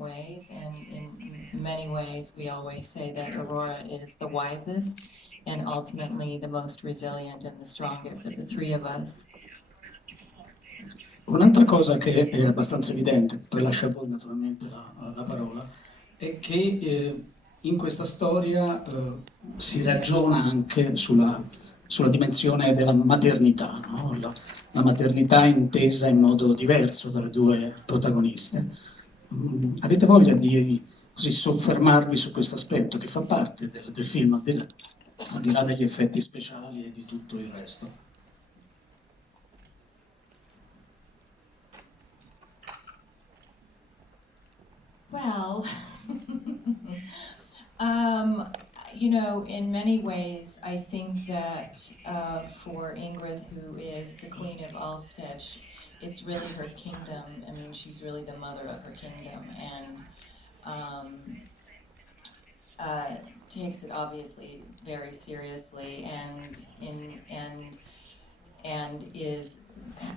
ways, and in many ways we always say that Aurora is the wisest and ultimately the most resilient and the strongest of the three of us. Un'altra cosa che è abbastanza evidente, poi lascio a voi naturalmente la parola, è che in questa storia si ragiona anche sulla dimensione della maternità, no? La maternità intesa in modo diverso dalle due protagoniste. Avete voglia di così soffermarvi su questo aspetto che fa parte del film, al di là degli effetti speciali e di tutto il resto? Well, you know, in many ways, I think that for Ingrid, who is the Queen of Alstead, it's really her kingdom. I mean, she's really the mother of her kingdom, and takes it obviously very seriously, and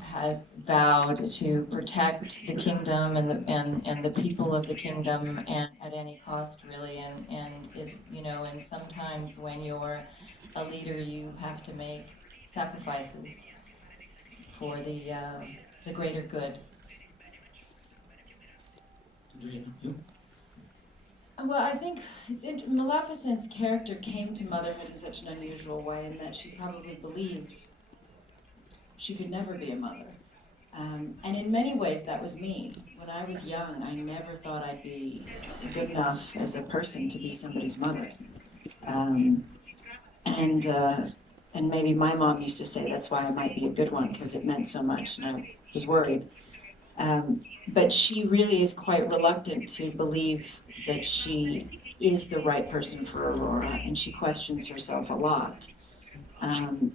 has vowed to protect the kingdom and the people of the kingdom, and at any cost, really, and is, you know, and sometimes when you're a leader you have to make sacrifices for the greater good. Well, I think Maleficent's character came to motherhood in such an unusual way in that she probably believed she could never be a mother. And in many ways that was me. When I was young, I never thought I'd be good enough as a person to be somebody's mother. And maybe my mom used to say that's why I might be a good one, because it meant so much, and I was worried. But she really is quite reluctant to believe that she is the right person for Aurora, and she questions herself a lot.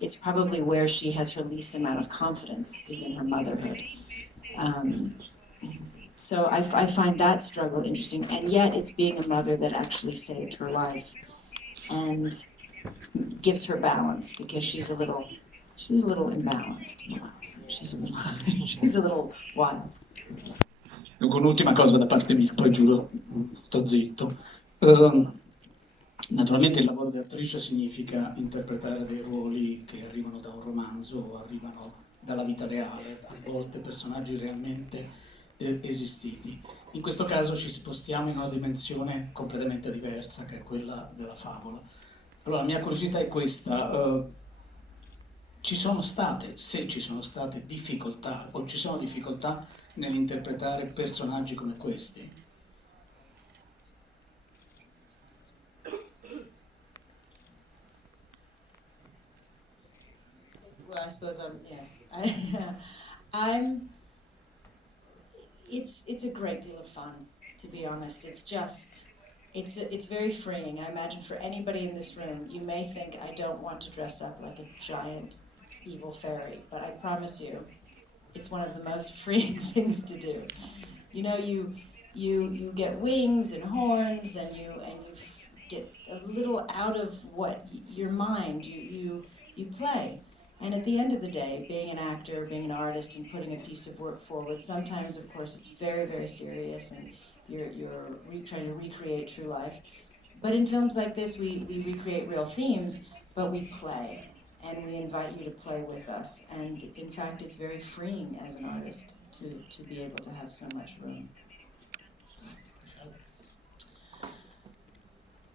It's probably where she has her least amount of confidence, is in her motherhood. So I find that struggle interesting, and yet it's being a mother that actually saved her life and gives her balance, because she's a little imbalanced. She's a little wild. Dunque, un'ultima cosa da parte mia, poi giuro, sto zitto. Naturalmente il lavoro di attrice significa interpretare dei ruoli che arrivano da un romanzo o arrivano dalla vita reale, a volte personaggi realmente esistiti. In questo caso ci spostiamo in una dimensione completamente diversa, che è quella della favola. Allora, la mia curiosità è questa. Ci sono state, se ci sono state difficoltà, o ci sono difficoltà nell'interpretare personaggi come questi? Well, I suppose yes. It's a great deal of fun, to be honest. It's very freeing. I imagine for anybody in this room, you may think I don't want to dress up like a giant evil fairy, but I promise you, it's one of the most freeing things to do. You know, you get wings and horns, and you get a little out of what your mind you play. And at the end of the day, being an actor, being an artist, and putting a piece of work forward, sometimes, of course, it's very, very serious, and you're trying to recreate true life. But in films like this, we recreate real themes, but we play, and we invite you to play with us. And in fact, it's very freeing as an artist to be able to have so much room.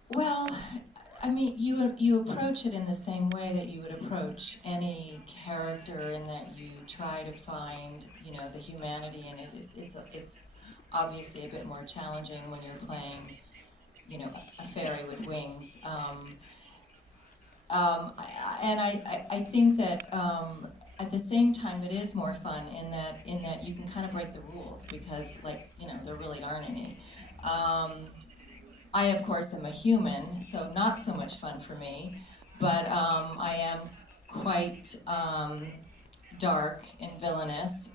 Well, I mean, you approach it in the same way that you would approach any character, in that you try to find, you know, the humanity in it. It's obviously a bit more challenging when you're playing, you know, a fairy with wings. And I think that at the same time it is more fun in that you can kind of break the rules, because, like, you know, there really aren't any. I, of course, am a human, so not so much fun for me, but I am quite dark and villainous,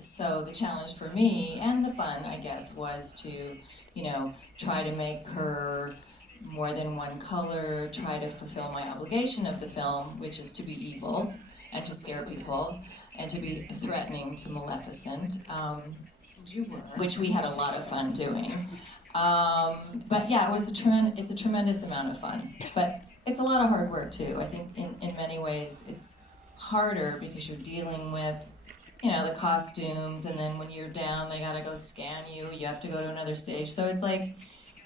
so the challenge for me, and the fun, I guess, was to, you know, try to make her more than one color, try to fulfill my obligation of the film, which is to be evil, and to scare people, and to be threatening to Maleficent. You were. Which we had a lot of fun doing. But yeah, it's a tremendous amount of fun. But it's a lot of hard work too. I think in many ways it's harder because you're dealing with, you know, the costumes, and then when you're down, they gotta go scan you. You have to go to another stage. So it's like,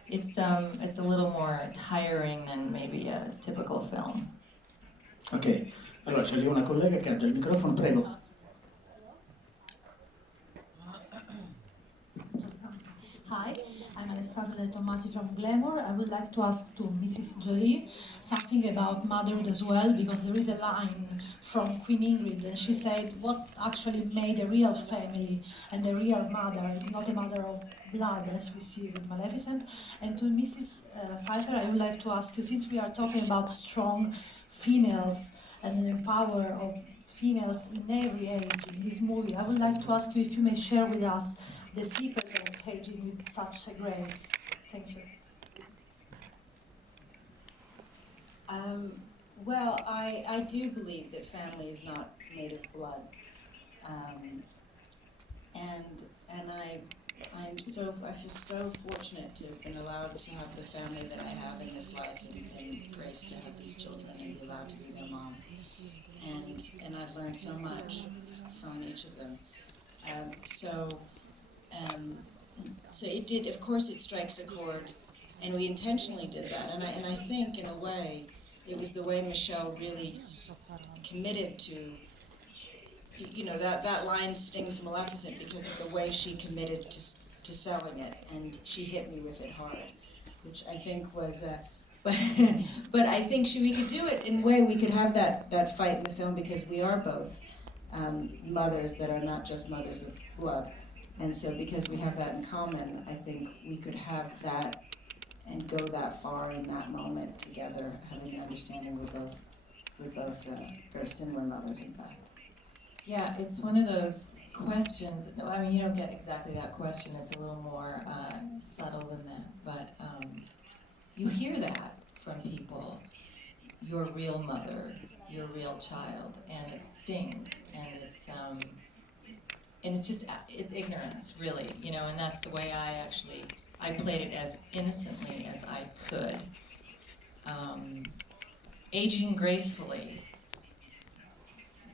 it's a little more tiring than maybe a typical film. Ok, allora c'è lì una collega che ha già il microfono, prego. Hi, I'm Alessandra Tomasi from Glamour. I would like to ask to Mrs. Jolie something about motherhood as well, because there is a line from Queen Ingrid, and she said what actually made a real family and a real mother is not a mother of blood, as we see with Maleficent. And to Mrs. Pfeiffer, I would like to ask you, since we are talking about strong females and the power of females in every age in this movie, I would like to ask you if you may share with us the secret of aging with such a grace. Thank you. Well, I do believe that family is not made of blood, and I feel so fortunate to have been allowed to have the family that I have in this life, and grace to have these children and be allowed to be their mom, and I've learned so much from each of them. So it did, of course it strikes a chord, and we intentionally did that, and I think in a way it was the way Michelle really committed to, you know, that line stings Maleficent because of the way she committed to selling it, and she hit me with it hard, which I think was, but I think we could do it in a way, we could have that fight in the film, because we are both mothers that are not just mothers of blood. And so because we have that in common, I think we could have that and go that far in that moment together, having an understanding we're both very similar mothers, in fact. Yeah, it's one of those questions. No, I mean, you don't get exactly that question. It's a little more subtle than that. But you hear that from people. Your real mother, your real child, and it stings, and it's just, it's ignorance, really, you know, and that's the way I played it as innocently as I could. Aging gracefully.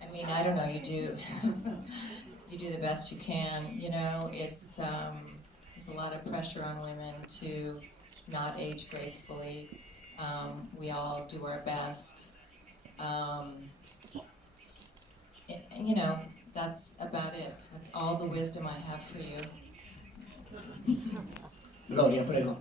I mean, I don't know, you do the best you can, you know, there's a lot of pressure on women to not age gracefully. We all do our best. And, you know, that's about it. That's all the wisdom I have for you. Gloria, prego.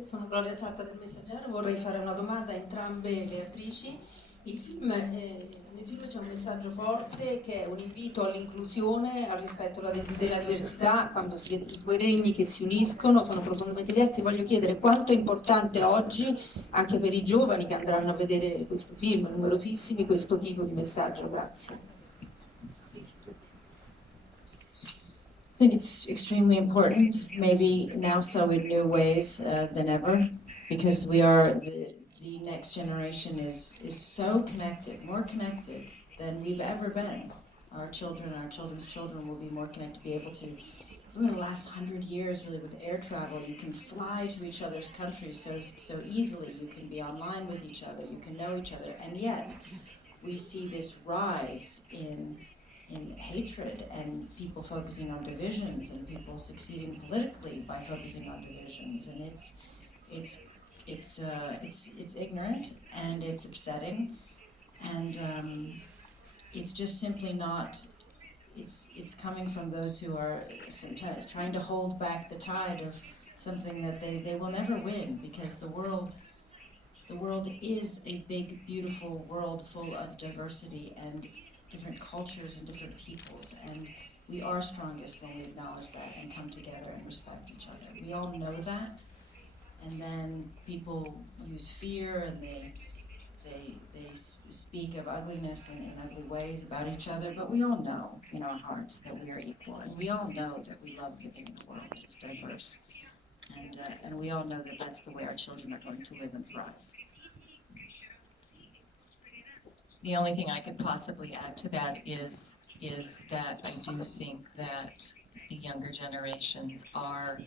Sono Gloria Satta del Messaggero, vorrei fare una domanda a entrambe le attrici. Nel film c'è un messaggio forte che è un invito all'inclusione, al rispetto della diversità, quando si vede i due regni che si uniscono, sono profondamente diversi. Voglio chiedere quanto è importante oggi, anche per i giovani che andranno a vedere questo film, numerosissimi, questo tipo di messaggio. Grazie. I think it's extremely important, maybe now so in new ways than ever, because we are, the next generation is so connected, more connected than we've ever been. Our children, our children's children will be more connected, to be able to, it's only the last 100 years really with air travel, you can fly to each other's countries so easily, you can be online with each other, you can know each other, and yet we see this rise in hatred and people focusing on divisions and people succeeding politically by focusing on divisions, and it's ignorant and it's upsetting, and it's just simply not. It's coming from those who are trying to hold back the tide of something that they will never win, because the world is a big, beautiful world full of diversity and different cultures and different peoples, and we are strongest when we acknowledge that and come together and respect each other. We all know that, and then people use fear and they speak of ugliness in ugly ways about each other, but we all know in our hearts that we are equal, and we all know that we love living in a world that is diverse, and we all know that that's the way our children are going to live and thrive. The only thing I could possibly add to that is is that I do think that the younger generations are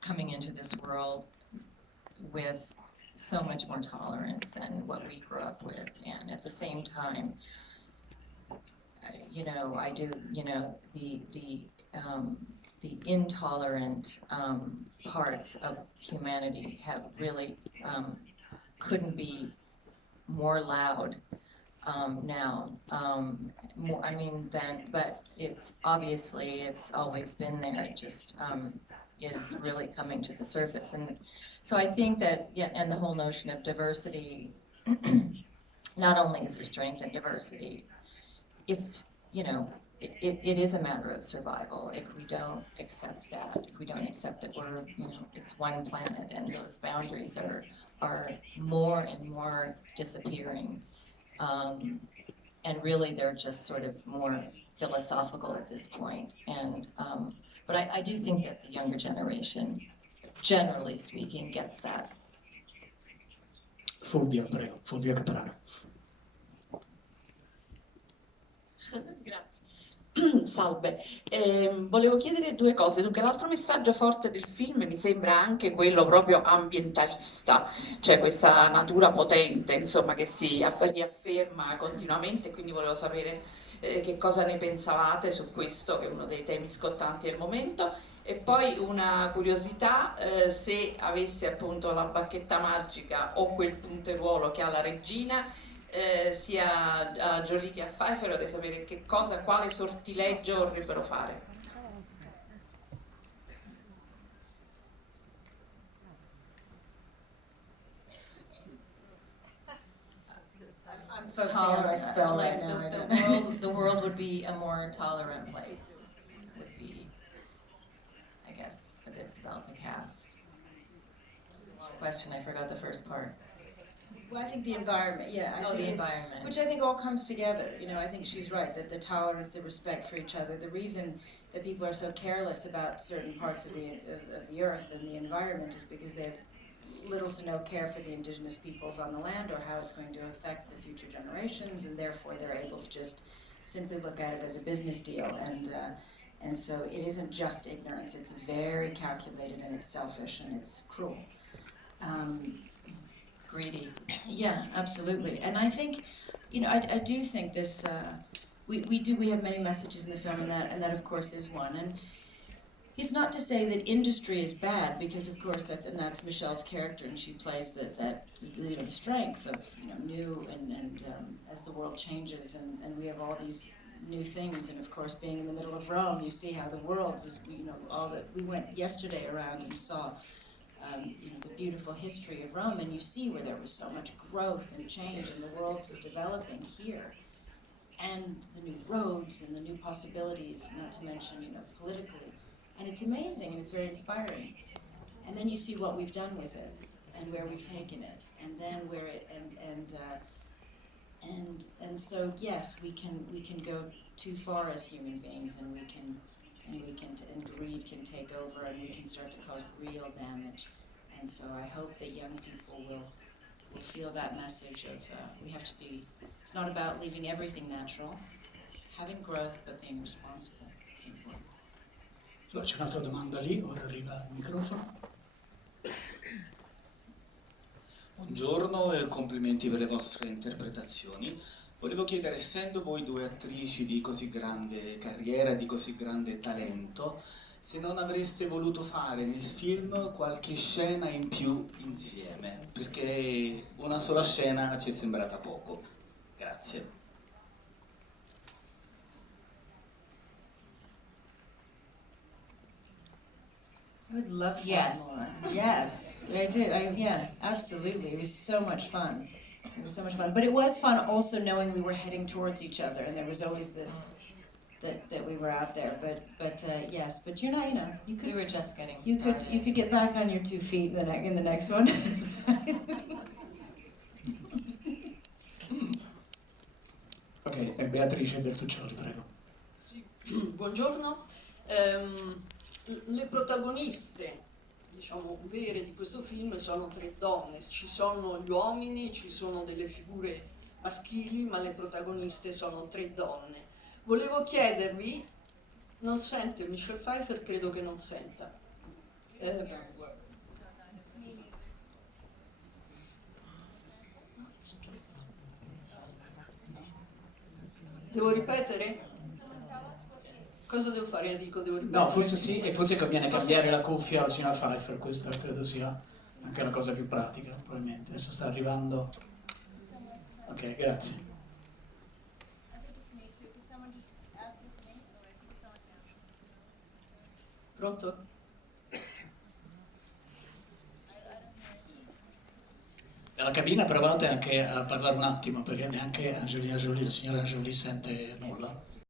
coming into this world with so much more tolerance than what we grew up with, and at the same time, you know, I do, you know, the intolerant parts of humanity have really couldn't be more loud now. More, I mean, but it's obviously it's always been there. It just is really coming to the surface, and so I think that, yeah, and the whole notion of diversity. Not only is there strength in diversity, it's, you know, it is a matter of survival if we don't accept that, if we don't accept that we're, you know, it's one planet and those boundaries are more and more disappearing. And really they're just sort of more philosophical at this point. And, but I do think that the younger generation, generally speaking, gets that. Fulvia, prego, Fulvia Caprara. Grazie. Salve, volevo chiedere due cose. Dunque, l'altro messaggio forte del film mi sembra anche quello proprio ambientalista, cioè questa natura potente, insomma, che si riafferma continuamente, quindi volevo sapere che cosa ne pensavate su questo, che è uno dei temi scottanti del momento. E poi una curiosità, se avesse appunto la bacchetta magica o quel punteruolo che ha la regina, sia a Jolie che a Pfeiffer, vorrei sapere che cosa, quale sortileggio vorrebbero fare. I'm focusing on my spell right now. The world would be a more tolerant place, would be, I guess, a good spell to cast. Long question, I forgot the first part. Well, I think the environment, yeah. I think the environment. Which I think all comes together. You know, I think she's right, that the tolerance, the respect for each other, the reason that people are so careless about certain parts of the earth and the environment is because they have little to no care for the indigenous peoples on the land or how it's going to affect the future generations, and therefore they're able to just simply look at it as a business deal. And so it isn't just ignorance, it's very calculated and it's selfish and it's cruel. Greedy. Yeah, absolutely. And I think, you know, I do think this, we have many messages in the film, and that of course is one. And it's not to say that industry is bad, because of course that's Michelle's character, and she plays that you know, the strength of, you know, new and as the world changes, and we have all these new things, and of course being in the middle of Rome, you see how the world was, you know, all that we went yesterday around and saw. You know, the beautiful history of Rome, and you see where there was so much growth and change, and the world was developing here, and the new roads and the new possibilities, not to mention, you know, politically, and it's amazing and it's very inspiring. And then you see what we've done with it and where we've taken it, and then where it and so yes, we can go too far as human beings, and greed can take over, and we can start to cause real damage. And so I hope that young people will feel that message of we have to be, it's not about leaving everything natural, having growth, but being responsible. It's important. Allora, c'è un'altra domanda lì, ora arriva il microfono. Buongiorno e complimenti per le vostre interpretazioni. Volevo chiedere, essendo voi due attrici di così grande carriera, di così grande talento, se non avreste voluto fare nel film qualche scena in più insieme, perché una sola scena ci è sembrata poco. Grazie. I would love to Yes. have more. Yes, I did. Yeah, absolutely. It was so much fun. It was so much fun. But it was fun also knowing we were heading towards each other, and there was always this that we were out there. But yes. But you're not. You know, you could. We were just getting You started. could get back on your 2 feet in the next one. Ok, Beatrice Bertuccioli, prego. Sì. Buongiorno. Le protagoniste, diciamo, vere di questo film sono 3 donne. Ci sono gli uomini, ci sono delle figure maschili, ma le protagoniste sono 3 donne. Volevo chiedervi, non sente Michelle Pfeiffer? Credo che non senta. Devo ripetere? Cosa devo fare, Enrico? Devo ripetere? No, forse sì, e forse conviene cambiare la cuffia alla signora Pfeiffer, questa credo sia anche la cosa più pratica, probabilmente. Adesso sta arrivando. Ok, grazie. Pronto? Dalla cabina provate anche a parlare un attimo, perché neanche Angelina Jolie, la signora Jolie sente nulla.